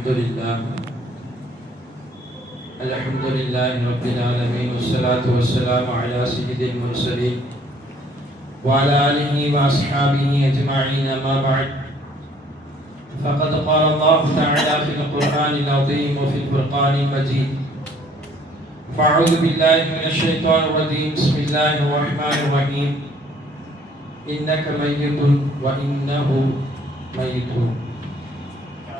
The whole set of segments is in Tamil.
الحمد لله رب العالمين والصلاة والسلام على سيد المرسلين وعلى آله وأصحابه أجمعين أما بعد فقد قال الله تعالى في القرآن العظيم وفي الفرقان المجيد فأعوذ بالله من الشيطان الرجيم بسم الله الرحمن الرحيم إنك ميت وإنهم ميتون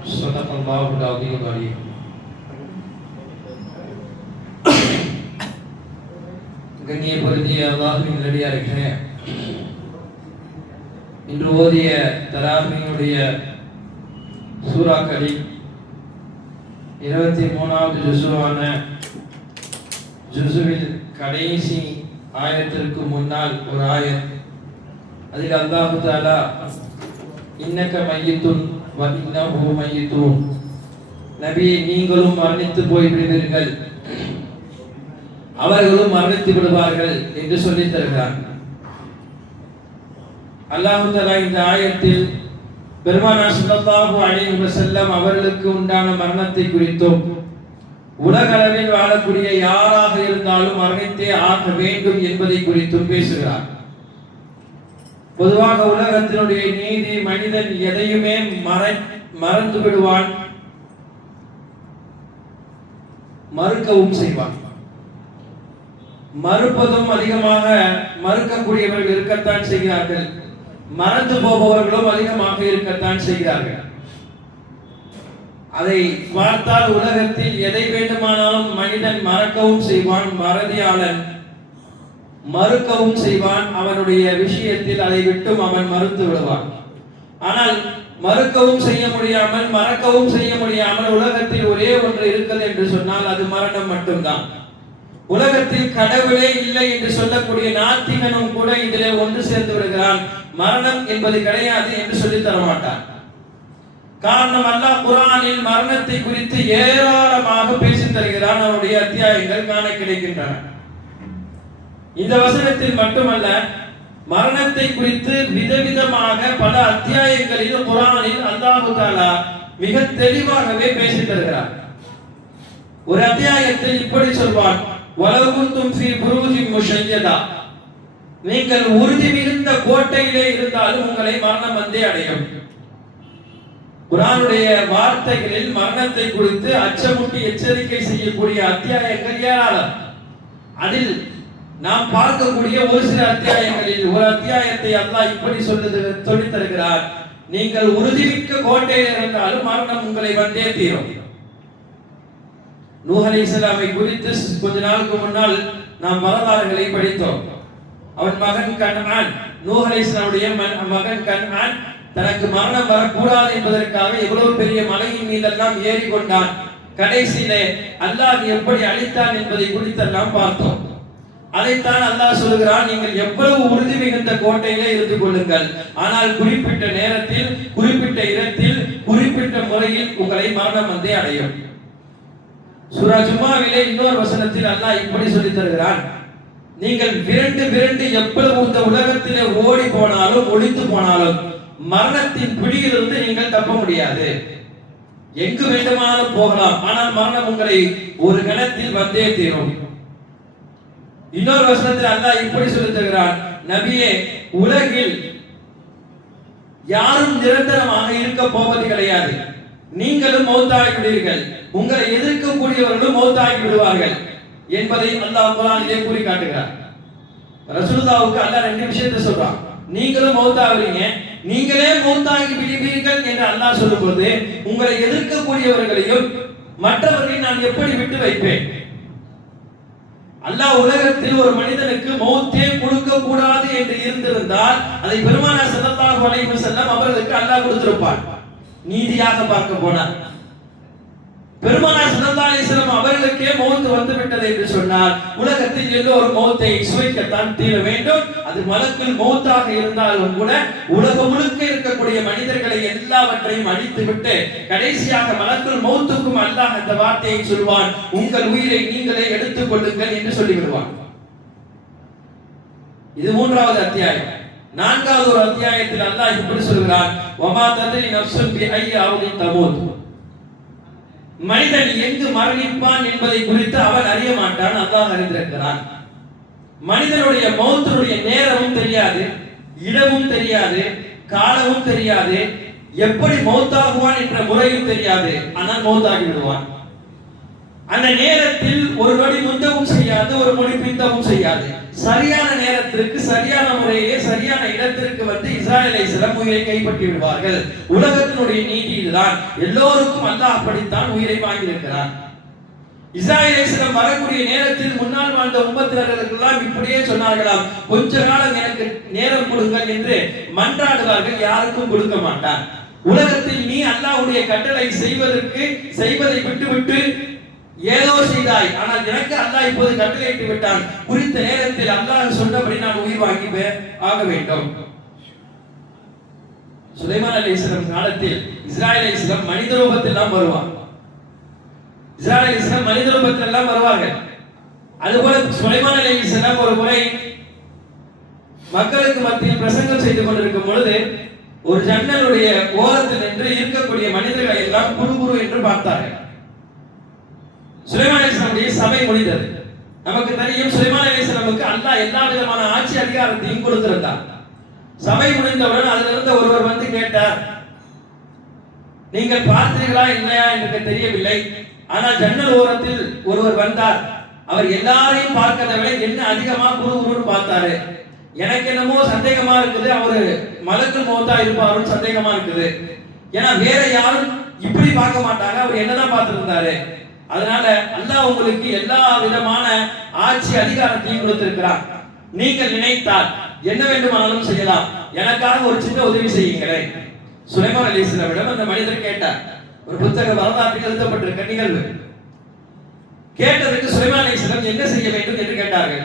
صدق الله العظيم العليم. கண்ணியப்படுத்திய அல்லாஹ்வின் நல்லடியார்களே, இன்று ஓதிய தராவினுடைய சூறாக்களில் 23வது ஜுஸுவான ஜுஸுவில் கடைசி ஆயத்திற்கு முன்னால் ஒரு ஆயத், அதில் அல்லாஹ் தஆலா இன்னக மய்யித்துன் வ இன்னஹு மய்யித்தூன், நபியே நீங்களும் மரணித்து போய்விடுவீர்கள் அவர்களும் மரணித்து விடுவார்கள் என்று சொல்லி தருகிறார். அல்லாஹ் தஆலா இந்த ஆயத்தில் பெருமானார் ஸல்லல்லாஹு அலைஹி வஸல்லம் அவர்களுக்கு உண்டான மரணத்தை குறித்தும் உலகளவில் வாழக்கூடிய யாராக இருந்தாலும் மரணித்தே ஆக வேண்டும் என்பதை குறித்தும் பேசுகிறார். பொதுவாக உலகத்தினுடைய நீதி, மனிதன் எதையுமே மறந்து விடுவான், மறுக்கவும் செய்வான். மறுப்பதும் அதிகமாக மறுக்கக்கூடியவர்கள் இருக்கத்தான் செய்கிறார்கள், மறந்து போபவர்களும் அதிகமாக இருக்கத்தான் செய்கிறார்கள். அதை பார்த்தால் உலகத்தில் எதை வேண்டுமானாலும் மனிதன் மறக்கவும் செய்வான், மறதியாளன் மறுக்கவும் செய்வான். அவனுடைய விஷயத்தில் அதை விட்டும் அவன் மறுத்து விடுவான். ஆனால் மறுக்கவும் செய்ய முடியாமல், மறக்கவும் செய்ய முடியாமல் உலகத்தில் ஒரே ஒன்று இருக்கிறது என்று சொன்னால் அது மரணம் மட்டும்தான். உலகத்தில் கடவுளே இல்லை என்று சொல்லக்கூடிய நாத்திகனும் கூட இதிலே ஒன்று சேர்ந்து விடுகிறான். மரணம் என்பது கிடையாது என்று சொல்லி தரமாட்டான். காரணம், அல்லாஹ் குர்ஆனில் மரணத்தை குறித்து ஏராளமாக பேசி தருகிறான். அவருடைய அத்தியாயங்கள் காண கிடைக்கின்றன. இந்த வசனத்தில் மட்டுமல்ல, மரணத்தை குறித்து விதவிதமாக பல அத்தியாயங்களில் குர்ஆனில் அல்லாஹ் தஆலா மிக தெளிவாகவே பேசி தருகிறார். ஒரு அத்தியாயத்தில் இப்படி சொல்வான், வலவ் குன்தும் ஃபீ புரூஜின் முஷய்யதா, நீங்கள் உறுதி மிகுந்த கோட்டையிலே இருந்தாலும் உங்களை மரணம் வந்தே அடையும். குர்ஆனுடைய வார்த்தைகளில் மரணத்தை குறித்து அச்சமூட்டி எச்சரிக்கை செய்யக்கூடிய அத்தியாயங்கள் ஏராளம். அதில் நாம் பார்க்கக்கூடிய ஒரு சில அத்தியாயங்களில் ஒரு அத்தியாயத்தை அல்லாஹ் இப்படி சொல்லித் தருகிறார், நீங்கள் உறுதிமிக்க கோட்டையில் இருந்தாலும் மரணம் உங்களை வந்தே தீரும். நூஹ் அலைஹிஸ்ஸலாமை குறித்து கொஞ்ச நாளுக்கு முன்னால் நாம் வரலாறுகளை படித்தோம். அவன் மகன் கன்ஆன், நூஹ் அலைஹிஸ்ஸலாமுடைய மகன் கன்ஆன் தனக்கு மரணம் வரக்கூடாது என்பதற்காக எவ்வளவு பெரிய மலையின் மீதெல்லாம் ஏறிக்கொண்டான். கடைசியிலே அல்லாஹ் எப்படி அழித்தான் என்பதை குறித்தெல்லாம் பார்த்தோம். அதைத்தான் அல்லாஹ் சொல்கிறான், நீங்கள் எவ்வளவு உறுதி மிகுந்த கோட்டையிலே இருந்து கொள்ளுங்கள், ஆனால் குறிப்பிட்ட நேரத்தில், குறிப்பிட்ட இடத்தில், குறிப்பிட்ட முறையில் உங்களை மரணம் வந்தே அடையும். சூரா ஜும்மாவிலே இன்னொரு வசனத்தில் அல்லாஹ் இப்படி சொல்லி தருகிறான், நீங்கள் விரண்டு எப்பொழுது இந்த உலகத்திலே ஓடி போனாலும் ஒளிந்து போனாலும் மரணத்தின் பிடியிலிருந்து நீங்கள் தப்ப முடியாது. எங்கு வேண்டுமானாலும் போகலாம், ஆனால் மரணம் உங்களை ஒரு கணத்தில் வந்தே தீரும். இன்னொரு வசனத்தில் அல்லாஹ் இப்படி சொல்லி தருகிறான், நபியே உலகில் யாரும் நிரந்தரமாக இருக்க போவது கிடையாது. நீங்களும் மௌத்தாகி விடுவீர்கள், உங்களை எதிர்க்கக்கூடியவர்களும் மௌத்தாகி விடுவார்கள் என்பதை அல்லாஹ் குர்ஆனிலே கூறி காட்டுகிறார். ரசூலுல்லாஹ்வுக்கு அல்லாஹ் ரெண்டு விஷயத்தை சொல்றான். நீங்களும் மௌத்தாகிறீங்க, நீங்களே மௌத்தாகி விடுவீர்கள் என்று அல்லாஹ் சொல்லும்போது உங்களை எதிர்க்கக்கூடியவர்களையும் மற்றவர்களையும் நான் எப்படி விட்டு வைப்பேன்? அல்லாஹ் உலகத்தில் ஒரு மனிதனுக்கு மௌத்தே கொடுக்க கூடாது என்று இருந்திருந்தால் அதை பெருமானார் ஸல்லல்லாஹு அலைஹி வஸல்லம் அவர்களுக்கு அல்லாஹ் கொடுத்திருப்பார். நீதியாக பார்க்க போனார், பெருமானார் ஸல்லல்லாஹு அலைஹி வஸல்லம் அவர்களுக்கே மௌத் வந்து விட்டது என்று சொன்னால் உலகத்தில் எல்லோரும் மௌத்தை சுவைக்கத்தான் தீர வேண்டும். அது மலக்குல் மௌத்தாக இருந்தாலும் கூட உலகம் முழுக்க இருக்கக்கூடிய மனிதர்களை எல்லாவற்றையும் அழித்து விட்டு கடைசியாக மலக்குல் மௌத்துக்கும் அல்லாஹ் அந்த வார்த்தையை சொல்வான், உங்கள் உயிரை நீங்களே எடுத்துக் கொள்ளுங்கள் என்று சொல்லிவிடுவான். இது மூன்றாவது அத்தியாயம். நான்காவது ஒரு அத்தியாயத்தில் அல்லாஹ் இப்படி சொல்கிறான், வமா தத்ரி நஃப்ஸுன் பி ஐயி அர்தின் தமூத், மனிதன் எங்கு மரணிப்பான் என்பதை குறித்து அவன் அறிய மாட்டான், அல்லாஹ் அறிந்திருக்கிறான். மனிதனுடைய மௌத்தினுடைய நேரமும் தெரியாது, இடமும் தெரியாது, காலமும் தெரியாது, எப்படி மௌத்தாகுவான் என்ற முறையும் தெரியாது. ஆனால் மௌத்தாகி விடுவான். அந்த நேரத்தில் ஒரு நொடி முந்தவும் செய்யாது, ஒரு நொடி பிந்தவும் செய்யாது. சரியான நேரத்திற்கு சரியான முறையிலே சரியான இடத்திற்கு வந்து இஸ்ராயேல் அலைஹிஸ்ஸலாம் உயிரை கைப்பற்றி விடுவார்கள். உலகத்தினுடைய நீதி இதுதான். எல்லோருக்கும் அல்லாஹ் அப்படித்தான் உயிரை வாங்கியிருக்கிறான். இஸ்ராயேல் அலைஹிஸ்ஸலாம் வரக்கூடிய நேரத்தில் முன்னால் வாழ்ந்த உம்மத்தினர்களுக்கெல்லாம் இப்படியே சொன்னார்களாம், கொஞ்ச காலம் எனக்கு நேரம் கொடுங்கள் என்று மன்றாடுவார்கள். யாருக்கும் கொடுக்க மாட்டார். உலகத்தில் நீ அல்லாஹ்வுடைய கட்டளை செய்வதை விட்டுவிட்டு ஏதோ செய்தாய், ஆனால் எனக்கு அல்லாஹ் இப்போது கட்டளையிட்டு விட்டான். குறித்த நேரத்தில் அல்லாஹ் சொன்னபடி நான் உயிர் வாங்கி ஆக வேண்டும். சுலைமான் அலைஹிஸ்ஸலாம் காலத்தில் இஸ்ராயேல் அலைஹிஸ்ஸலாம் மனித ரூபத்தில் எல்லாம் வருவாங்க. இஸ்ராயேல் அலைஹிஸ்ஸலாம் மனித ரூபத்தில் எல்லாம் வருவார்கள். அதுபோல சுலைமான் அலைஹிஸ்ஸலாம் ஒரு முறை மக்களுக்கு மத்தியில் பிரசங்கம் செய்து கொண்டிருக்கும் பொழுது ஒரு ஜன்னலுடைய ஓரத்தில் நின்று இருக்கக்கூடிய மனிதர்களை எல்லாம் குறு என்று பார்த்தார்கள். சுலைமான் அலைஹிஸ்ஸலாமுடைய சபை முடிந்தது. நமக்கு தெரியும், சுலைமான் அலைஹிஸ்ஸலாமுக்கு அல்லாஹ் எல்லா விதமான ஆட்சி அதிகாரத்தையும் கொடுத்திருந்தார். சபை முடிந்தவுடன் அதிலிருந்து ஒருவர் வந்து கேட்டார், நீங்கள் பார்த்தீர்களா இல்லையா என்று தெரியவில்லை, ஆனால் ஜன்னல் ஓரத்தில் ஒருவர் வந்தார். அவர் எல்லாரையும் பார்க்கிறத விட என்ன அதிகமா குறுகுறுன்னு பார்த்தாரு. எனக்கு என்னமோ சந்தேகமா இருக்குது, அவரு மலக்குல் மௌத்தா இருப்பாருன்னு சந்தேகமா இருக்குது. ஏன்னா வேற யாரும் இப்படி பார்க்க மாட்டாங்க, அவர் என்னதான் பார்த்திருந்தாரு. அதனால அல்லாஹ் உங்களுக்கு எல்லா விதமான ஆட்சி அதிகாரத்தையும் கொடுத்திருக்கிறார். நீங்கள் நினைத்தால் என்ன வேண்டுமானாலும் செய்யலாம், எனக்காக ஒரு சின்ன உதவி செய்யுங்களேன். சுலைமான் அலைஹிஸ்ஸலாமிடம் அந்த மனிதர் கேட்டார். ஒரு புத்தக வரலாற்றில் எழுதப்பட்டிருக்க நிகழ்வு. கேட்டதற்கு சுலைமான் அலைஹிஸ்ஸலாம் என்ன செய்ய வேண்டும் என்று கேட்டார்கள்.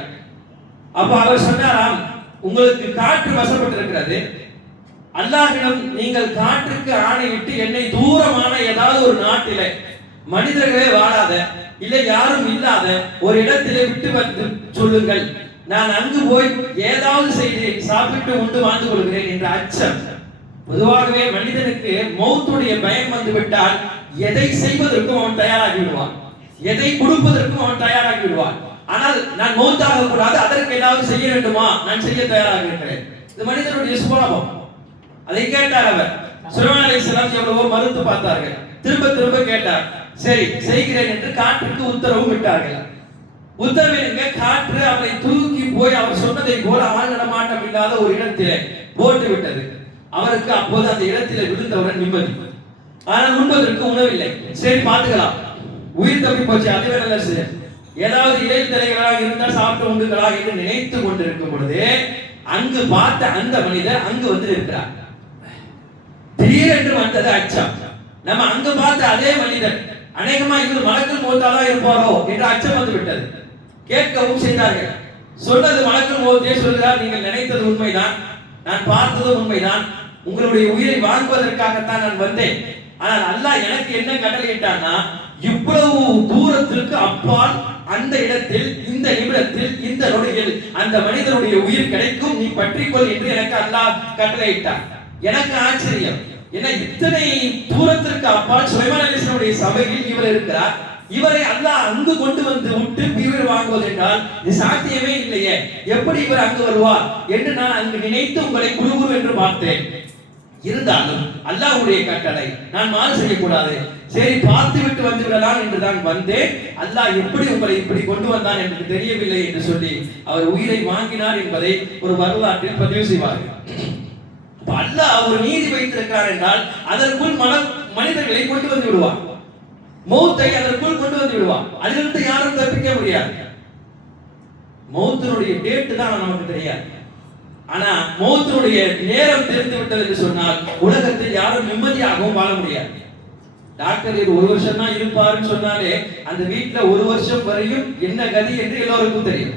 அப்ப அவர் சொன்னாராம், உங்களுக்கு காற்று வசப்பட்டிருக்கிறது, அல்லாஹ்விடம் நீங்கள் காற்றுக்கு ஆணையிட்டு என்னை தூரமான ஏதாவது ஒரு நாட்டிலே மனிதர்களே வாழாத இல்லை யாரும் இல்லாத ஒரு இடத்திலே விட்டு வந்து சொல்லுங்கள், நான் அங்கு போய் ஏதாவது செய்து சாப்பிட்டு உண்டு வாழ்ந்து கொள்கிறேன் என்ற அச்சம். பொதுவாகவே மனிதனுக்கு மௌத்துடைய பயம் வந்து விட்டால் எதை செய்வதற்கும் அவன் தயாராகி விடுவான், எதை கொடுப்பதற்கும் அவன் தயாராகி விடுவான். ஆனால் நான் மௌத்தாக கூடாது, அதற்கு ஏதாவது செய்ய வேண்டுமா, நான் செய்ய தயாராக இருக்கிறேன். இது மனிதனுடைய சுபாவம். அதை கேட்டார் அவர். சுலைமான் அலைஹிஸ்ஸலாம் எவ்வளவோ மறுத்து பார்த்தார்கள். திரும்ப திரும்ப கேட்டார். சரி செய்கிறேன் என்று காற்றுக்கு உத்தரவு விட்டார்கள். உத்தரவிடுங்க, காற்று அவரை தூக்கி போய் அவர் சொன்னதை போல ஆள் நடமாட்டம் இல்லாத ஒரு இடத்திலே போட்டு விட்டது. அவருக்கு அப்போது அந்த இடத்திலே விழுந்தவுடன் நிம்மதி. ஆனால் உண்பதற்கு உணவில்லை. சரி பார்த்துக்கலாம், உயிர் தப்பி போச்சு, அதுவே நல்ல செய்ய, ஏதாவது இடைத்தலைகளாக இருந்தால் சாப்பிட்டு உண்டுகளா என்று நினைத்து கொண்டிருக்கும் பொழுது அங்கு பார்த்த அந்த மனிதர் அங்கு வந்து இருக்கிறார். திடீரென்று வந்தது அச்சம். நம்ம அங்கு பார்த்த அதே மனிதர் அநேகமா இவர் மலக்குல் மௌத்தாலா இருப்பாரோ என்று அச்சம் வந்து விட்டது. கேட்கவும் செய்தார்கள். சொன்னது மலக்குல் மௌத்தே சொல்கிறார், நீங்கள் நினைத்தது உண்மைதான், நான் பார்த்தது உண்மைதான், உங்களுடைய உயிரை வாங்குவதற்காகத்தான் நான் வந்தேன். ஆனால் அல்லாஹ் எனக்கு என்ன கட்டளையிட்டான்னா, இவ்வளவு தூரத்திற்கு அப்பால் அந்த இடத்தில் இந்த நிமிடத்தில் இந்த நொடியில் அந்த மனிதனுடைய உயிர் கிடைக்கும், நீ பற்றிக்கொள் என்று எனக்கு அல்லாஹ் கட்டளையிட்டார். எனக்கு ஆச்சரியம், என்ன இத்தனை தூரத்திற்கு அப்பால் சுலைமான் அலைஹிஸ்ஸலாமுடைய சபையில் இவர் இருக்கிறார், இவரை அல்லாஹ் அங்கு கொண்டு வந்து விட்டு உயிர் வாங்குவது என்றால் இது சாத்தியமே இல்லையே, எப்படி இவர் அங்கு வருவார் என்று நான் அங்கு நினைத்து உங்களை குறுகுறு என்று பார்த்தேன். இருந்தாலும் அல்லாஹ்வுடைய கட்டளை, நான் மாறு செய்யக்கூடாது, சரி பார்த்து விட்டு வந்து விடலாம் என்று தான் வந்தேன். அல்லாஹ் எப்படி உங்களை இப்படி கொண்டு வந்தான் என்று தெரியவில்லை என்று சொல்லி அவர் உயிரை வாங்கினார் என்பதை ஒரு வரலாற்றில் பதிவு செய்வார்கள். அல்லாஹ் ஒரு நீதி வைத்திருக்கிறார் என்றால் அதற்குள் மனிதர்களை கொண்டு வந்து விடுவார், மௌத்தை அதற்குள் கொண்டு வந்து விடுவார். அதிலிருந்து யாரும் தப்பிக்க முடியாது. மௌத்தினுடைய டேட் தான் நமக்கு தெரியாது, ஆனா மௌத்தினுடைய நேரம் தெரிந்து விட்டது என்று சொன்னால் உலகத்தில் யாரும் நிம்மதியாகவும் வாழ முடியாது. டாக்டர் இது 1 வருஷம் தான் இருப்பாருன்னு சொன்னாலே அந்த வீட்டுல 1 வருஷம் வரையும் என்ன கதி என்று எல்லோருக்கும் தெரியும்.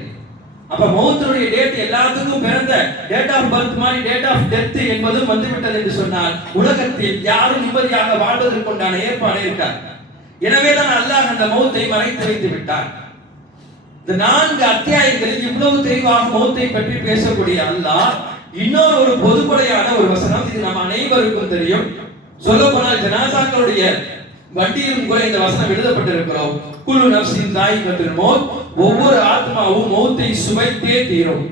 அப்ப மௌத்தினுடைய டேட் எல்லாத்துக்கும் பிறந்த டேட் ஆஃப் பர்த் மாதிரி டேட் ஆஃப் டெத் என்பதும் வந்து விட்டது என்று சொன்னால் உலகத்தில் யாரும் நிம்மதியாக வாழ்வதற்குண்டான ஏற்பாடு இருக்காது. எனவேதான் அல்லாஹ் அந்த மௌத்தை மறைத்து வைத்து விட்டார். இந்த 4 அத்தியாயங்களில் இவ்வளவு தெளிவாக மௌத்தை பற்றி பேசக்கூடிய அல்லாஹ் இன்னொரு ஒரு பொதுப்படையான ஒரு வசனம், இது நம்ம அனைவருக்கும் தெரியும். சொல்லப்போனால் ஜனாசாக்களுடைய வட்டியிலும் கூட இந்த வசனம் எழுதப்பட்டிருக்கிறோம். குல்லு நஃப்ஸின் தாயிகத்துல் மௌத், ஒவ்வொரு ஆத்மாவும் மௌத்தை சுவைத்தே தீரும்.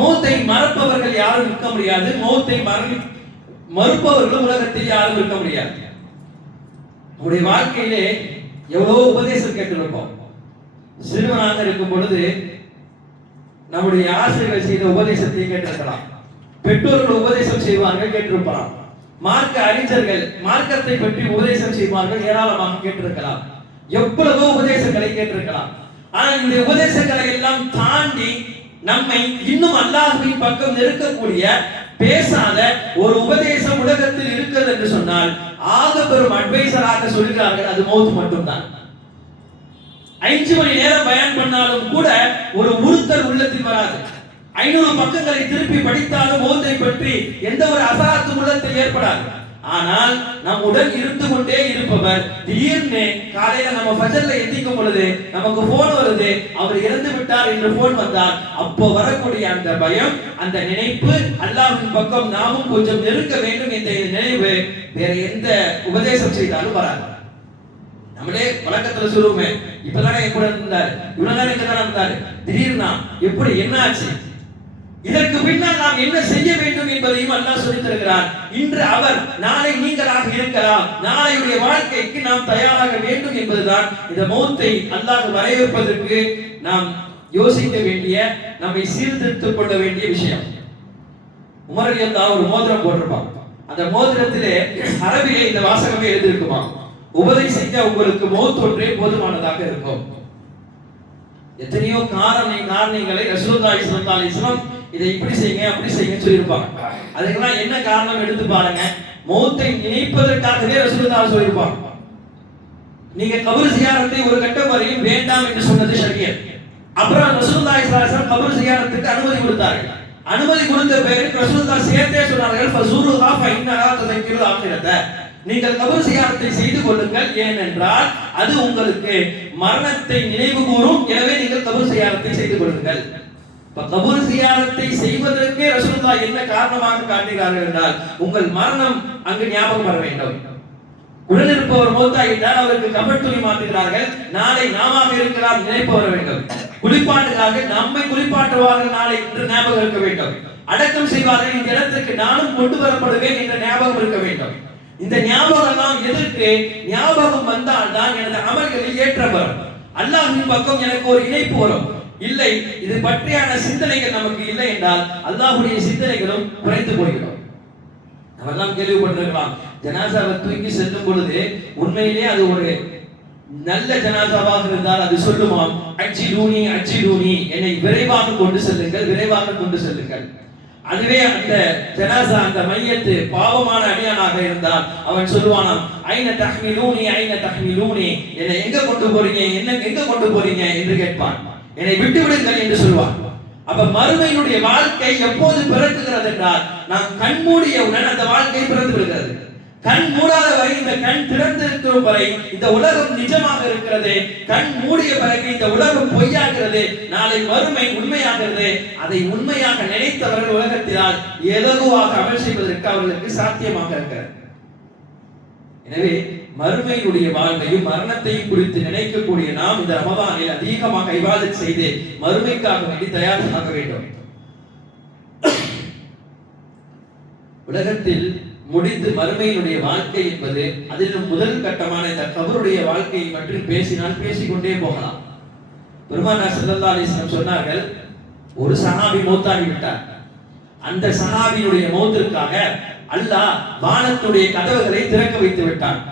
மௌத்தை மறப்பவர்கள் யாரும் இருக்க முடியாது, மௌத்தை மறுப்பவர்களும் உலகத்தில் யாரும் இருக்க முடியாது. நம்முடைய வாழ்க்கையிலே எவ்வளவு உபதேசம் கேட்டிருப்போம். சிறுவனாக இருக்கும் பொழுது நம்முடைய ஆசிரியர்கள் செய்த உபதேசத்தை கேட்டிருக்கலாம், பெற்றோர்கள் உபதேசம் செய்வார்கள் கேட்டிருக்கலாம், மார்க்க அறிஞர்கள் மார்க்கத்தை பற்றி உபதேசம் செய்வார்கள் ஏராளமாக கேட்டிருக்கலாம், எவ்வளவோ உபதேசங்களை கேட்டிருக்கலாம். ஆனால் இந்த உபதேசங்களை எல்லாம் தாண்டி நம்மை இன்னும் அல்லாஹ்வின் பக்கம் நெருக்கக்கூடிய பேசாத ஒரு உபதேசம் உலகத்தில் இருக்கிறது என்று சொன்னால் ஆக பெரும் அட்வைசராக சொல்கிறார்கள், அது மௌத் மட்டும்தான். 5 மணி நேரம் பயான் பண்ணாலும் கூட ஒரு உறுத்தல் உள்ளத்தில் வராது. 500 பக்கங்களை திருப்பி படித்தாலும் மௌத்தை பற்றி எந்த ஒரு அசாரத்தும் உள்ளத்தில் ஏற்படாது. ஆனால் நம்முடன் இருந்து கொண்டே இருப்பவர் திடீர்னு காலையில நம்ம ஃபஜர்ல எந்திக்கும் பொழுது நமக்கு போன் வருது, அவர் இறந்து விட்டார் என்று போன் வந்தால் அப்போ வரக்கூடிய அந்த பயம், அந்த நினைப்பு, அல்லாஹ்வின் பக்கம் நாமும் கொஞ்சம் நெருங்க வேண்டும் என்ற நினைவு வேற எந்த உபதேசம் செய்தாலும் வராது. நம்மளே வழக்கத்துல சொல்லுவோமே, இப்பதானே என் கூட இருந்தாரு, இவ்வளவு நேரம் இங்க தானே இருந்தாரு, திடீர்னா எப்படி என்ன ஆச்சு, இதற்கு பின்னால் நாம் என்ன செய்ய வேண்டும் என்பதையும் அல்லாஹ் சொல்லித் தருகிறார். இன்று அவர், நாளை நீங்களாக இருக்கலாம், நாளையுடைய வாழ்க்கைக்கு நாம் தயாராக வேண்டும் என்பதுதான் இந்த மௌத்தை அல்லாஹ் வரையறுப்பதற்கு நாம் யோசிக்க வேண்டிய, நம்மை சீர்திருத்திக் கொள்ள வேண்டிய விஷயம். உமர் ரலியல்லாஹு ஒரு மோதிரம் போட்டிருப்பான். அந்த மோதிரத்திலே அரபிலே இந்த வாசகமே எழுதியிருக்குமா, உபதேசிக்க உங்களுக்கு மௌத் ஒன்றே போதுமானதாக இருக்கும். எத்தனையோ காரணங்களை ரசூலுல்லாஹி ஸல்லல்லாஹு அலைஹி வஸல்லம் இதை இப்படி செய்யுங்க அப்படி செய்யுங்க சொல்லியிருப்பாங்க. அதுக்கெல்லாம் என்ன காரணம் எடுத்து பாருங்க. மௌத்தை நினைப்பதற்காகவே ரசூலுல்லாஹ் சொல்லியிருப்பாங்க. நீங்க கபர் ஜியாரத்தை ஒரு கட்டம் வரையும் வேண்டாம் என்று சொன்னது ஷரியத். அப்புறம் ரசூலுல்லாஹி ஸல்லல்லாஹு அலைஹி வஸல்லம் கபர் ஜியாரத்துக்கு அனுமதி கொடுத்தார்கள். அனுமதி கொடுத்த பிறகு ரசூலுல்லாஹ் சேர்த்தே சொன்னார்கள், ஃபஸூருஹா ஃபஇன்னஹா தذكرுல் ஆখিরাத, நீங்கள் கபர் ஜியாரத்தை செய்து கொள்ளுங்கள், ஏனென்றால் அது உங்களுக்கு மரணத்தை நினைவு கூறும், எனவே நீங்கள் கபர் ஜியாரத்தை செய்து கொள்ளுங்கள். கபர் ஜியாரத்தை செய்வதற்கே ரசூலுல்லாஹ் என்ன காரணமாக காட்டுகிறார்கள் என்றால், உங்கள் மரணம் அங்கு ஞாபகம் வர வேண்டும். உடனிருப்பவர் மௌத்தாகிட்டால் அவருக்கு கபர் துணி மாற்றுகிறார்கள், நாளை நாமாக இருக்கலாம் நினைப்பு வர வேண்டும். குளிப்பாட்டுகிறார்கள், நம்மை குளிப்பாட்டுவார்கள் நாளை என்று ஞாபகம் இருக்க வேண்டும். அடக்கம் செய்வார்கள், இந்த இடத்திற்கு நானும் கொண்டு வரப்படுவேன் என்ற ஞாபகம் இருக்க வேண்டும். இந்த ஞாபகம் எல்லாம் எதற்கு? ஞாபகம் வந்தால் தான் எனது அமல்களில் ஏற்றம் வரும், அல்லாஹ்வின் பக்கம் எனக்கு ஒரு இணைப்பு வரும். இல்லை, இது பற்றியான சிந்தனைகள் நமக்கு இல்லை என்றால் அல்லாஹ்வுடைய சிந்தனைகளும் குறைந்து போய்விடும். நம்மெல்லாம் கேள்விப்பட்டிருக்கலாம், ஜனாசாவை தூக்கி செல்லும் பொழுது உண்மையிலேயே அது ஒரு நல்ல ஜனாசாவாக இருந்தால் அது சொல்லுமாம், அஜ்ஜிலூனி அஜ்ஜிலூனி, என்னை விரைவாக கொண்டு செல்லுங்கள், விரைவாக கொண்டு செல்லுங்கள். அதுவே அந்த ஜனாசா, அந்த மையத்து பாவமான அடியானாக இருந்தால் அவன் சொல்லுவானாம், ஐன தஹ்மிலூனி ஐன தஹ்மிலூனி, என்னை எங்க கொண்டு போறீங்க, என்ன எங்க கொண்டு போறீங்க என்று கேட்பான். என்னை விட்டு விடுங்கள் என்று சொல்வான். அப்ப மறுமையினுடைய வாழ்க்கை எப்போது பிறக்குகிறது என்றால், நாம் கண் மூடியவுடன் அந்த வாழ்க்கை பிறந்து விடுகிறது. கண் மூடாத வரை, இந்த கண் திறந்திருக்கும் வரை இந்த உலகம் நிஜமாக இருக்கிறது, கண் மூடிய பிறகு இந்த உலகம் பொய்யாகிறது, நாளை மறுமை உண்மையாகிறது. அதை உண்மையாக நினைத்தவர்கள் உலகத்தினால் இலகுவாக அமல் செய்வதற்கு அவர்களுக்கு சாத்தியமாக இருக்கிறது. எனவே மறுமையினுடைய வாழ்வையும் மரணத்தையும் குறித்து நினைக்கக்கூடிய நாம் இந்த ரமதானில் அதிகமாக இபாதத் செய்து மறுமைக்காக வேண்டி தயாராக வேண்டும். உலகத்தில் முடிந்து மறுமையினுடைய வாழ்க்கை என்பது, அதிலும் முதல் கட்டமான இந்த கபருடைய வாழ்க்கையை பற்றி பேசினால் பேசிக்கொண்டே போகலாம். பெருமானார் ஸல்லல்லாஹு அலைஹி வஸல்லம் சொன்னார்கள், ஒரு சஹாபி மௌத்தாகி விட்டார். அந்த சஹாபியினுடைய மௌத்திற்காக அல்லாஹ் வானத்துடைய கதவுகளை திறக்க வைத்து விட்டான்.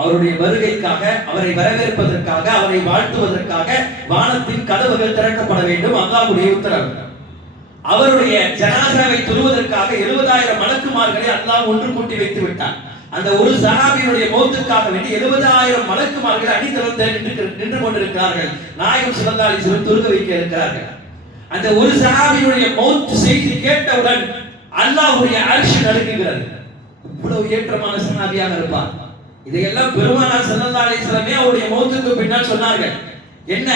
அவருடைய வருகைக்காக, அவரை வரவேற்பதற்காக, அவரை வாழ்த்துவதற்காக வானத்தின் கதவுகள் திறக்கப்பட வேண்டும், அல்லாஹ்வுடைய உத்தரவு. அவருடைய ஜனாசாவை தொழுவதற்காக 70,000 மலக்குமார்களை அல்லாஹ் ஒன்று கூட்டி வைத்து விட்டான். அந்த ஒரு சஹாபியுடைய மௌத்துக்காக வேண்டி 70,000 மலக்குமார்கள் அணிதிரண்டு நின்று கொண்டிருக்கிறார்கள். நாயகம் ஸல்லல்லாஹு அலைஹி வஸல்லம் தொழுக வைக்க இருக்கிறார்கள். அந்த ஒரு சஹாபியுடைய மௌத் செய்தி கேட்டவுடன் அல்லாஹ்வுடைய அர்ஷ் நடுங்குகிறது. இவ்வளவு ஏற்றமான சஹாபியாக இருப்பார். இதையெல்லாம் பெருமானார் ஸல்லல்லாஹு அலைஹி வஸல்லம் அவருடைய மௌத்துக்கு பின்னால் சொன்னார்கள். என்ன,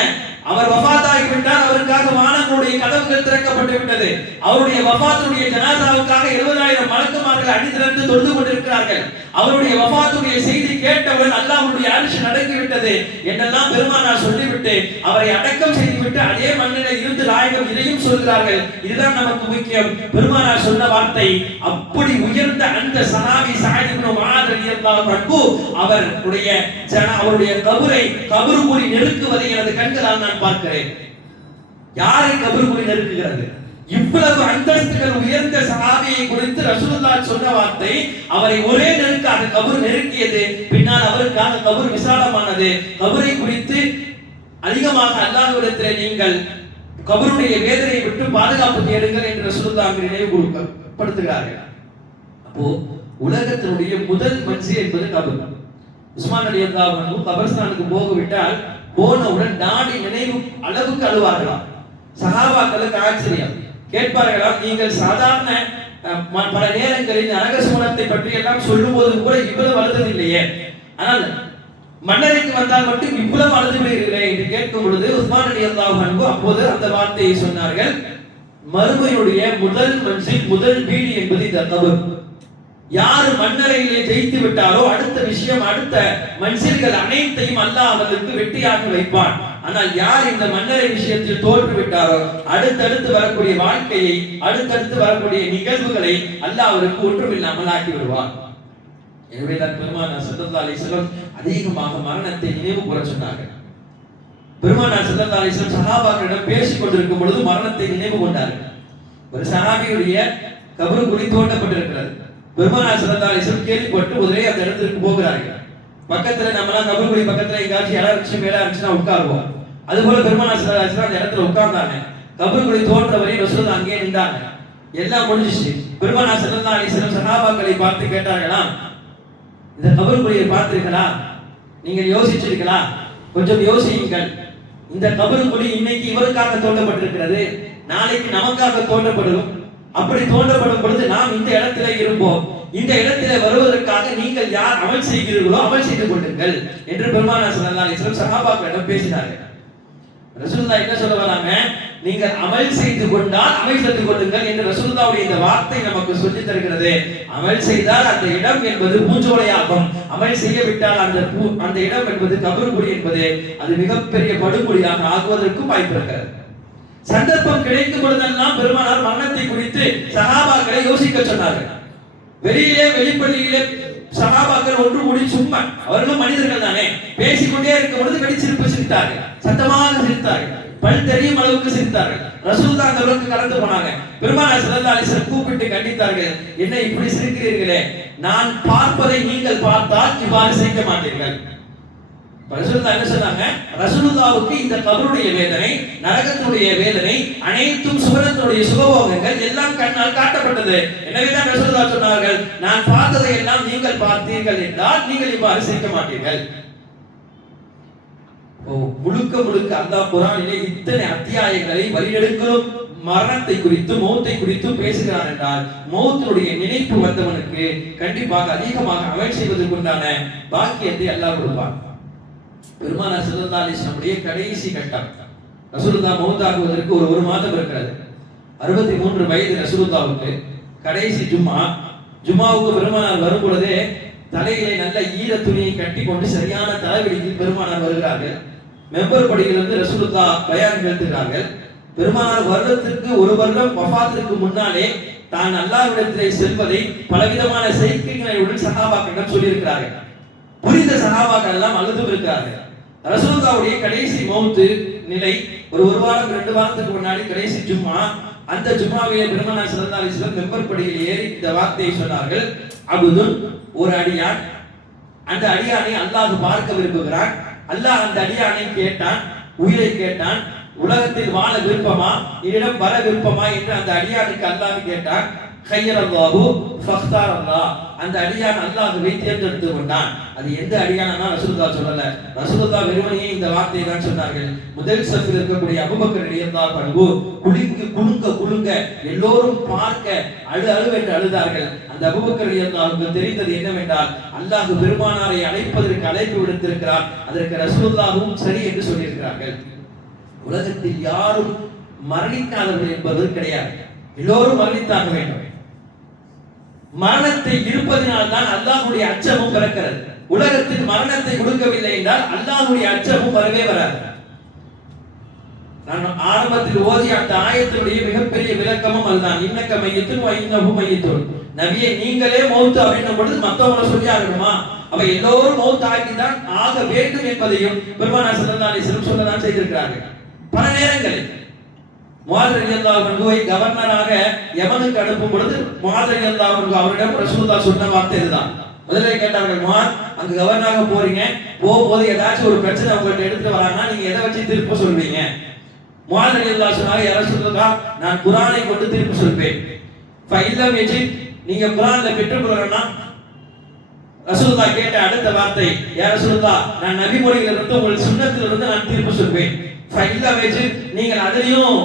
அவர் வஃபாத்தாகிவிட்டார். அவருக்காக வானங்களுடைய கதவுகள் திறக்கப்பட்டு விட்டது. அவருடைய வஃபாத்துடைய ஜனாசாவுக்காக 70,000 மலக்குமார்கள் அணிதிரண்டு தொழுது கொண்டிருக்கிறார்கள். அவருடைய வஃபாத்துடைய செய்தி கேட்டவுடன் அல்லாஹ்வுடைய அர்ஷ் நடுங்கி விட்டது என்றெல்லாம் பெருமானார் சொல்லிவிட்டு அவரை அடக்கம் செய்துவிட்டு அதே மண்ணிலே இருந்து நாயகம் இதையும் சொல்கிறார்கள். இதுதான் நமக்கு முக்கியம். பெருமானார் சொன்ன வார்த்தை, அப்படி உயர்ந்த அந்த சஹாபி சஅத் இப்னு முஆத் ரலியல்லாஹு அன்ஹு அவருடைய கபருக்குழி நெருக்குவதை எனது கண்களால் நான் பார்க்கிறேன். யாரை கபருக்குழி நெருக்குகிறது? இவ்வளவு அந்தஸ்துகள் உயர்ந்த சஹாபியை குறித்து ரசூலுல்லாஹ் சொன்ன வார்த்தை, அவரை ஒரே நெருக்காக கபர் நெருக்கியது. பின்னால் அவருக்காக கபர் விசாலமானது. கபரை குறித்து அதிகமாக அல்லாஹ்விடத்திலே நீங்கள் கபருடைய வேதனையை விட்டு பாதுகாப்பு தேடுங்கள் என்று ரசூலுல்லாஹ் நினைவுபடுத்துகிறார்கள். அப்போ உலகத்தினுடைய முதல் மன்சில் என்பது கபர். உஸ்மான் ரலியல்லாஹு அன்ஹு கபர்ஸ்தானுக்கு போகவிட்டால் போனவுடன் நாடி நினைவு அளவுக்கு அழுவார்களாம். சஹாபாக்களுக்கு ஆச்சரியம். கேட்பார்களாம், நீங்கள் சாதாரண பல நேரங்களில் நரக சுவனத்தை பற்றி எல்லாம் சொல்லும் போது கூட இவ்வளவு அழுதது இல்லையே, ஆனால் மன்னரைக்கு வந்தால் மட்டும் இவ்வளவு அழுது விடுகிறீர்களே என்று கேட்கும் பொழுது உஸ்மான் ரலியல்லாஹு அன்ஹு அப்போது அந்த வார்த்தையை சொன்னார்கள், மறுமையுடைய முதல் மன்சில் முதல் வீடு என்பது இந்த கபர். யார் மன்னரையிலே ஜெயித்து விட்டாரோ அடுத்த விஷயம், அடுத்த மன்சில்கள் அனைத்தையும் அல்லாஹ் அவர்களுக்கு வெற்றியாக வைப்பான். ஆனால் யார் இந்த மன்னரை விஷயத்தில் தோற்று விட்டாரோ அடுத்தடுத்து வரக்கூடிய வாழ்க்கையை, அடுத்தடுத்து வரக்கூடிய நிகழ்வுகளை அல்லாஹ் அவருக்கு ஒன்றுமில்லாமல் ஆக்கி விடுவான். எனவேதான் பெருமானார் ஸல்லல்லாஹு அலைஹி வஸல்லம் அதிகமாக மரணத்தை நினைவு கூற சொன்னார்கள். பெருமானார் ஸல்லல்லாஹு அலைஹி வஸல்லம் சஹாபாக்களிடம் பேசிக் கொண்டிருக்கும் பொழுது மரணத்தை நினைவு கொண்டார்கள். ஒரு சஹாபியுடைய கபருக்குழி தோண்டப்பட்டிருக்கிறது. பெருமானார் ஸல்லல்லாஹு அலைஹி வஸல்லம் கேள்விப்பட்டு உடனே அந்த இடத்துக்கு போகிறார்கள். பக்கத்துல நம்மலாம் கபருக்குழி பக்கத்துல எங்காச்சும் இடம் இருந்துச்சு, மேல இருந்துச்சுன்னா உட்காருவோம். அதுபோல பெருமானார் ஸல்லல்லாஹு அலைஹி வஸல்லம் அந்த இடத்துல உட்கார்ந்தாங்க. கபருக்குழி தோன்ற வரை ரசூல் அங்கேயே நின்றாங்க. எல்லாம் முடிஞ்சிச்சு. பெருமானார் ஸல்லல்லாஹு அலைஹி வஸல்லம் சஹாபாக்களை பார்த்து கேட்டார்களாம், இந்த கபருக்குழியை பார்த்தீர்களா? நீங்கள் யோசிச்சிருக்கீங்களா? கொஞ்சம் யோசியுங்கள். இந்த கபருக்குழி இன்னைக்கு இவருக்காக தோண்டப்பட்டிருக்கிறது, நாளைக்கு நமக்காக தோண்டப்படும். அப்படி தோன்றப்படும் பொழுது நாம் இந்த இடத்திலே இருப்போம். இந்த இடத்திலே வருவதற்காக நீங்கள் யார் அமல் செய்கிறீர்களோ அமல் செய்து கொள்ளுங்கள் என்று பெருமானார் ஸல்லல்லாஹு அலைஹி வஸல்லம் சஹாபாக்களிடம் பேசினார்கள். ரசூலுல்லாஹ் என்ன சொல்ல வராங்க? நீங்கள் அமல் செய்து கொண்டால் அமல் செய்து கொள்ளுங்கள் என்று ரசூலுல்லாஹ்வுடைய இந்த வார்த்தை நமக்கு சொல்லி தருகிறது. அமல் செய்தால் அந்த இடம் என்பது பூஞ்சோலையாகும். அமல் செய்யவிட்டால் அந்த இடம் என்பது கபருக்குழி என்பது அது மிகப்பெரிய படுகொலியாக ஆகுவதற்கும் வாய்ப்பு இருக்கிறது. சந்தர்ப்பம் கிடைக்கும் பொழுதெல்லாம் பெருமானார் மரணத்தை குறித்து சஹாபாக்களை யோசிக்க சொன்னார்கள். வெளிப்பள்ளியிலே சஹாபாக்கள் ஒன்று கூடி சும்மா, அவர்களும் மனிதர்கள் தானே, பேசிக்கொண்டே இருக்கும் பொழுது வெடிச்சிருப்பு சிரித்தார்கள், சத்தமாக சிரித்தார்கள், பல் தெரியும் அளவுக்கு சிரித்தார்கள். ரசூலுல்லாஹ் அந்த அளவுக்கு கடந்து போனாங்க. பெருமானார் ஸல்லல்லாஹு அலைஹி வஸல்லம் கூப்பிட்டு கண்டித்தார்கள், என்ன இப்படி சிரிக்கிறீர்களே? நான் பார்ப்பதை நீங்கள் பார்த்தால் இவ்வாறு சிரிக்க மாட்டீர்கள். ரசூலுல்லாஹ் என்ன சொன்னாங்க? ரசூலுல்லாஹ்வுக்கு இந்த கபருடைய வேதனை, நரகத்துடைய வேதனை, அனைத்தும் சுவனத்துடைய சுகபோகங்கள் எல்லாம் கண்ணால் காட்டப்பட்டது. எனவேதான் ரசூலுல்லாஹ் சொன்னார்கள், நான் பார்த்ததை எல்லாம் நீங்கள் பார்த்தீர்கள் என்றால் நீங்கள் இவ்வாறு சிரிக்க மாட்டீர்கள். முழுக்க அல்லாஹ் குர்ஆனிலே இத்தனை அத்தியாயங்களை வழிநெடுங்களும் மரணத்தை குறித்து மௌத்தை குறித்து பேசுகிறார் என்றால் மௌத்துடைய நினைப்பு வந்தவனுக்கு கண்டிப்பாக அதிகமாக அமல் செய்வதற்குண்டான பாக்கியத்தை அல்லாஹ் கொடுப்பான். பெருமானார் ஸல்லல்லாஹு அலைஹி வஸல்லம் கடைசி கட்டம், ரசூலுல்லாஹ் மௌத்தாகுவதற்கு ஒரு மாதம் இருக்கிறது. 63 வயது ரசூலுல்லாஹ்வுக்கு. கடைசி ஜும்மாவுக்கு பெருமானார் வரும் பொழுதே தலையிலே நல்ல ஈர துணியை கட்டி கொண்டு சரியான தலைவலியில் பெருமானார் வருகிறார்கள். மெம்பர் படியிலிருந்து ரசூலுல்லாஹ் பயான் நிகழ்த்துகிறார்கள். பெருமானார் வருடத்திற்கு ஒரு வருடம் வஃபாத்திற்கு முன்னாலே தான் அல்லாஹ்விடத்திலே செல்வதை பலவிதமான செய்திகளுடன் சஹாபாக்களிடம் சொல்லியிருக்கிறார்கள். புரிந்த சஹாபாக்கள் எல்லாம் அழுது இருக்கிறார்கள். ரசூலுல்லாஹ்வுடைய கடைசி மௌத்து நிலை ஒரு வாரம் 2 வாரத்துக்கு முன்னாடி கடைசி ஜும்மா. அந்த ஜும்மாவிலே பெருமானார் ஸல்லல்லாஹு அலைஹி வஸல்லம் மெம்பர் படியில் ஏறி இந்த வார்த்தையை சொன்னார்கள், அபுதுன், ஒரு அடியான், அந்த அடியானை அல்லாஹ் பார்க்க விரும்புகிறான். அல்லாஹ் அந்த அடியானை கேட்டான், உயிரை கேட்டான், உலகத்தில் வாழ விருப்பமா, என்னிடம் வர விருப்பமா என்று அந்த அடியானுக்கு அல்லாஹ் கேட்டான். கையரல்லாஹு ஃபக்தார் அல்லாஹ், அந்த அடியான் அல்லாஹ்வை தேர்ந்தெடுத்து கொண்டான். அது எந்த அடியானா ரசூலுல்லாஹ் சொல்லல. ரசூலுல்லாஹ் வெறுமனே இந்த வார்த்தையை தான் சொன்னார்கள். முதல் சஃபில் இருக்கக்கூடிய அபூபக்கர் ரலியல்லாஹு அன்ஹு குலுங்க எல்லோரும் பார்க்க அழுவென்று அழுதார்கள். அந்த அபூபக்கர் ரலியல்லாஹு அன்ஹு தெரிந்தது என்னவென்றால் அல்லாஹ் பெருமானாரை அழைப்பதற்கு அழைப்பு விடுத்திருக்கிறார், அதற்கு ரசூலுல்லாஹும் சரி என்று சொல்லியிருக்கிறார்கள். உலகத்தில் யாரும் மரணிக்காதவர்கள் என்பது கிடையாது. எல்லோரும் மரணித்தாக வேண்டும். மரணத்தை இருப்பதனால் தான் அல்லாஹ்வுடைய அச்சமும் பிறக்கிறது. உலகத்தில் மரணத்தை கொடுக்கவில்லை என்றால் அல்லாஹ்வுடைய அச்சமும் வரவே வராது. நான் ஆரம்பத்தில் ஓதிய அந்த ஆயத்தினுடைய மிகப்பெரிய விளக்கமும் அதுதான். இன்னக்க மையத்துன் வ இன்னஹு மையத்துன். நபியே நீங்களே மௌத் அப்படின்னும் பொழுது மத்தவங்கள சொல்லி ஆகணுமா? அப்ப எல்லோரும் மௌத் ஆகிதான் ஆக வேண்டும் என்பதையும் பெருமானார் ஸல்லல்லாஹு அலைஹி வஸல்லம் சொல்லதான் செய்திருக்கிறார்கள். பல நேரங்களில் முஆத் ரலியல்லாஹு அன்ஹுவை கவர்னராக யமனுக்கு அனுப்பும் பொழுது முஆத் ரலியல்லாஹு அன்ஹு அவரிடம் ரசூலுல்லாஹ் சொன்ன வார்த்தை இதுதான். முதல்ல கேட்டார்கள், முஆத் அங்க கவர்னராக போறீங்க, போகும்போது ஏதாச்சும் ஒரு பிரச்சனை உங்கள்ட்ட எடுத்துட்டு வராங்கன்னா நீங்க எதை வச்சு தீர்ப்பு சொல்வீங்க? முஆத் ரலியல்லாஹு சொன்னாங்க, யா ரசூலுல்லாஹ் நான் குர்ஆனை கொண்டு தீர்ப்பு சொல்வேன். ஃபைல்லம் யஜித் நீங்க குர்ஆன்ல பெற்றுக்கொள்ளறனா? ரசூலுல்லாஹ் கேட்ட அடுத்த வார்த்தை, யா ரசூலுல்லாஹ் நான் நபிமொழியிலிருந்து உங்கள் சுன்னத்திலிருந்து நான் தீர்ப்பு சொல்வேன். ஃபைல்லம் யஜித் நீங்கள் அதிலேயும்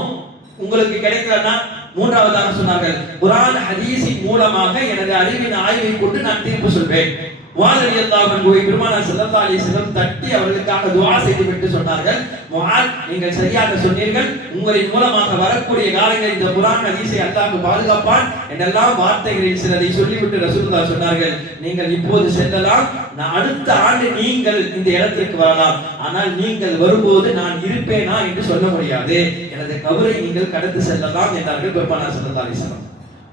உங்களுக்கு கிடைக்கலனா? மூன்றாவதாக சொன்னார்கள், குர்ஆன் ஹதீஸின் மூலமாக எனது அறிவின் ஆய்வை கொண்டு நான் தீர்ப்பு சொல்வேன். முஆத் ரலியல்லாஹு அன்ஹு பெருமானார் ஸல்லல்லாஹு அலைஹி வஸல்லம் தட்டி அவர்களுக்காக துஆ செய்துவிட்டு சொன்னார்கள், முஆத் நீங்கள் சரியாக சொன்னீர்கள், உங்களின் மூலமாக வரக்கூடிய காலங்களில் இந்த குர்ஆன் ஹதீஸை அல்லாஹ் பாதுகாப்பான் என்றெல்லாம் வார்த்தைகளில் சிலதை சொல்லிவிட்டு ரசூலுல்லாஹ் சொன்னார்கள், நீங்கள் இப்போது செல்லலாம், நான் அடுத்த ஆண்டு நீங்கள் இந்த இடத்திற்கு வரலாம், ஆனால் நீங்கள் வரும்போது நான் இருப்பேனா என்று சொல்ல முடியாது, எனது கபரை நீங்கள் கடந்து செல்லலாம் என்றார்கள் பெருமானார் ஸல்லல்லாஹு அலைஹி வஸல்லம்.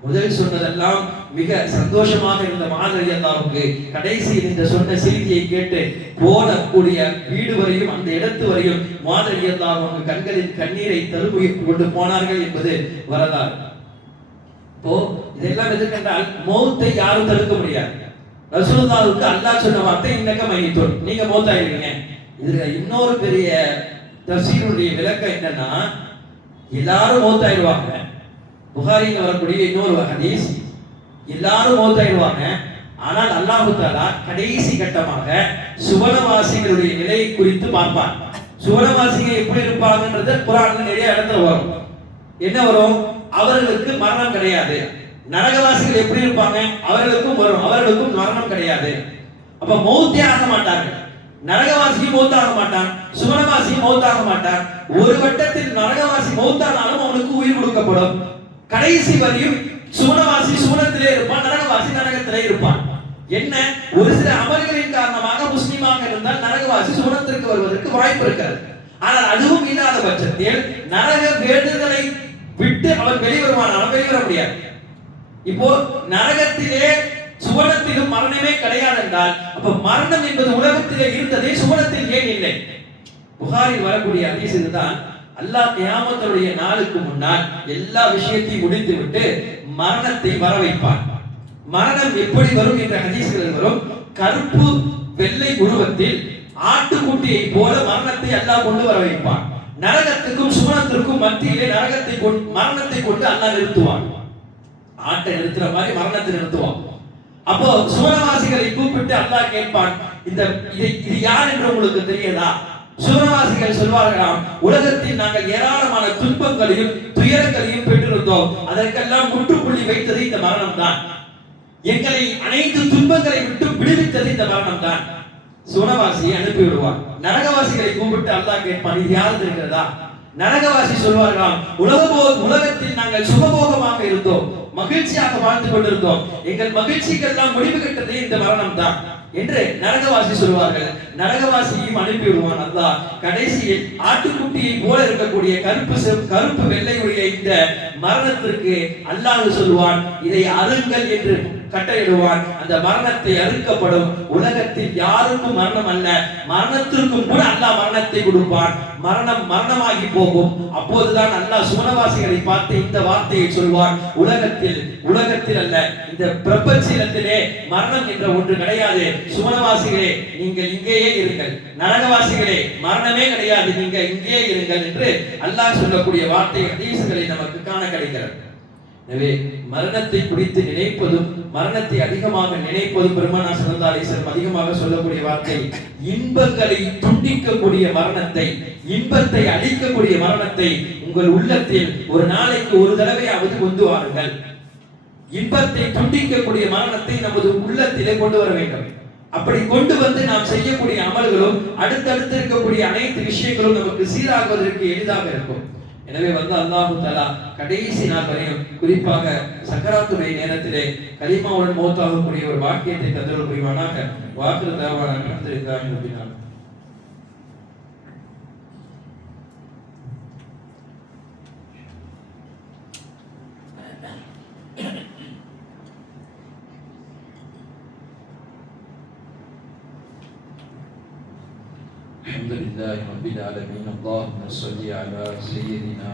முதல் சொன்னதெல்லாம் மிக சந்தோஷமாக இருந்த முஆத் ரலியல்லாஹுவுக்கு கடைசியில் இந்த சொன்ன செய்தியை கேட்டு போனக்கூடிய வீடு வரையும் அந்த இடத்து வரையும் முஆத் ரலியல்லாஹு கண்களில் கண்ணீரை தழுவி கொண்டு போனார்கள் என்பது வரலாறு. இப்போ இதெல்லாம் எதுக்கென்றால் மௌத்தை யாரும் தடுக்க முடியாது. ரசூலுல்லாஹ்வுக்கு அல்லாஹ் சொன்ன வார்த்தை இன்னக மையத்துன், நீங்க மௌத்தாயிருவீங்க. இதுல இன்னொரு பெரிய தஃசீருடைய விளக்கம் என்னன்னா, எல்லாரும் மௌத்தாயிருவாங்க. புகாரியில் வரக்கூடிய இன்னொரு ஹதீஸ், எல்லாரும் மௌத்தாயிருவாங்க, ஆனால் அல்லாஹ் தஆலா கடைசி கட்டமாக சுவனவாசிகளுடைய நிலையை குறித்து பார்ப்பார். சுவனவாசிகள் எப்படி இருப்பாங்கன்றது குர்ஆன்ல நிறைய இடத்துல வரும். என்ன வரும்? அவர்களுக்கு மரணம் கிடையாது. நரகவாசிகள் எப்படி இருப்பாங்க? அவர்களுக்கும் வரும், அவர்களுக்கும் மரணம் கிடையாது. அப்ப மௌத்தே ஆக மாட்டார்கள். நரகவாசி மௌத்தாக மாட்டான், சுவனவாசி மௌத்தாக மாட்டான். ஒரு வட்டத்தில் நரகவாசி மௌத்தானாலும் அவனுக்கு உயிர் கொடுக்கப்படும். கடைசி வரையும் சுவனவாசி சுவனத்திலே இருப்பான், நரகவாசி நரகத்திலே இருப்பான். என்ன, ஒரு சில அமல்களின் காரணமாக முஸ்லிமாக இருந்தால் நரகவாசி சுவனத்திற்கு வருவதற்கு வாய்ப்பு இருக்கிறது. ஆனால் அதுவும் இல்லாத பட்சத்தில் நரக வேண்டுதலை விட்டு அவன் வெளிவருவானாலும் வெளிவர முடியாது. இப்போ நரகத்திலே சுவனத்திலும் மரணமே கிடையாது என்றால் அப்ப மரணம் என்பது உலகத்திலே இருந்ததே சுவனத்தில் ஏன் இல்லை? புகாரில் வரக்கூடிய ஹதீஸ் இதுதான். அல்லாஹ் கியாமத்துடைய நாளுக்கு முன்னால் எல்லா விஷயத்தையும் முடித்துவிட்டு மரணத்தை வர வைப்பான். மரணம் எப்படி வரும் என்ற ஹதீஸ்களில் வரும். கருப்பு வெள்ளை உருவத்தில் ஆட்டுக்குட்டியை போல மரணத்தை அல்லாஹ் கொண்டு வர வைப்பான். நரகத்துக்கும் சுவனத்திற்கும் மத்தியிலே மரணத்தை கொண்டு அல்லாஹ் நிறுத்துவான். ஆட்டை நிறுத்துற மாதிரி மரணத்தை நிறுத்துவான். அப்போ சுவனவாசிகளை கூப்பிட்டு அல்லாஹ் கேட்பான், இது யார் என்று உங்களுக்கு தெரியாதா? சுவனவாசிகள் சொல்வார்களாம், உலகத்தில் நாங்கள் ஏராளமான துன்பங்களையும் துயரங்களையும் பெற்றிருந்தோம், அதற்கெல்லாம் முற்றுப்புள்ளி வைத்தது இந்த மரணம் தான். எங்களை அனைத்து துன்பங்களை விட்டு விடுவித்தது இந்த மரணம் தான். சுவனவாசியை அனுப்பி விடுவார். நரகவாசிகளை கூப்பிட்டு அல்லாஹ் கேட்பான், இது யாரு தெரிகிறதா? நரகவாசி சொல்வார்களாம், உலகத்தில் நாங்கள் சுகபோகமாக இருந்தோம், மகிழ்ச்சியாக வாழ்ந்து கொண்டிருந்தோம், எங்கள் மகிழ்ச்சிக்கெல்லாம் முடிவு கட்டது இந்த மரணம் தான் என்று நரகவாசி சொல்வார்கள். நரகவாசியையும் அனுப்பி விடுவான் அல்லாஹ். கடைசியில் ஆட்டுக்குட்டியை போல இருக்கக்கூடிய கருப்பு வெள்ளையுடைய இந்த மரணத்திற்கு அல்லாஹ் சொல்வான், இதை அருங்கள் என்று கட்டளையிடுவான். அந்த மரணத்தை அறுக்கப்படும். உலகத்தில் யாருக்கும் மரணம் அல்ல, மரணத்திற்கும் கூட அல்லாஹ் மரணத்தை கொடுப்பான். மரணமாகி போகும். அப்போதுதான் அல்லாஹ் சுவனவாசிகளை பார்த்து இந்த வார்த்தையை சொல்வார், உலகத்தில் அல்ல, இந்த பிரபஞ்சத்திலே மரணம் என்ற ஒன்று கிடையாது. சுவனவாசிகளே நீங்கள் இங்கேயே இருங்கள், நரகவாசிகளே மரணமே கிடையாது, நீங்க இங்கே இருங்கள் என்று அல்லாஹ் சொல்லக்கூடிய வார்த்தை ஹதீஸ்களை நமக்கு காண கிடைக்கிறது. எனவே மரணத்தை குறித்து நினைப்பதும் மரணத்தை அதிகமாக நினைப்பதும் பெருமானார் ஸல்லல்லாஹு அலைஹி வஸல்லம் அதிகமாக சொல்லக்கூடிய வார்த்தை, இன்பங்களை துண்டிக்கக்கூடிய மரணத்தை, இன்பத்தை அளிக்கக்கூடிய மரணத்தை உங்கள் உள்ளத்தில் ஒரு நாளைக்கு ஒரு தடவையாவது கொண்டு வாருங்கள். இன்பத்தை துண்டிக்கக்கூடிய மரணத்தை நமது உள்ளத்திலே கொண்டு வர வேண்டும். அப்படி கொண்டு வந்து நாம் செய்யக்கூடிய அமல்களும் அடுத்தடுத்து இருக்கக்கூடிய அனைத்து விஷயங்களும் நமக்கு சீராகுவதற்கு எளிதாக இருக்கும். எனவே அல்லாஹு தஆலா கடைசி நாள் வரையும் குறிப்பாக சக்கராத்துடைய நேரத்திலே கலிமாவுடன் மௌத்தாகக்கூடிய ஒரு வாக்கியத்தை தந்தருள் புரிவானாக. வாக்கிர தாவான அல்ஹம்துலில்லாஹி ரப்பில் ஆலமீன். الحمد لله رب العالمين اللهم صل على سيدنا